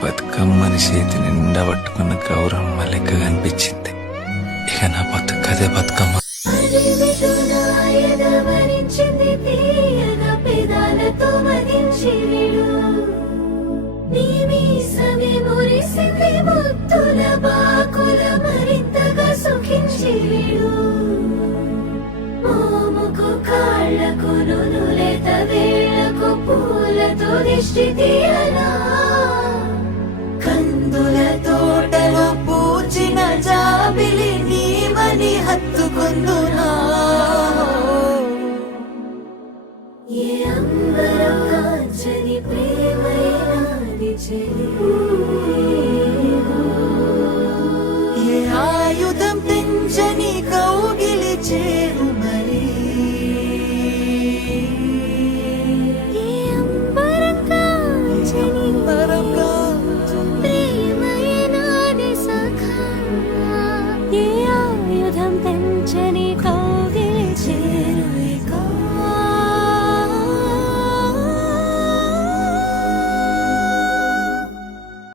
బతుకమ్మని చేతి నిండా పట్టుకున్న గౌరమ్మ లెక్క కనిపించింది. ఇక నా బతుకదే బతుకమ్మ. కాళ్ళకు నునులేత వేళ్లకు పూలతో దిష్టి తీయలా, కందుల తోటలో పూచిన జాబిలి నీవని హత్తుకుందునా. ఏ అంబరం కాంచని ప్రేమైనాది చెలి, ఏ ఆయుధం తెంచని కౌగిలి చేరు మరి. ఏ ఆయుధం పెంచని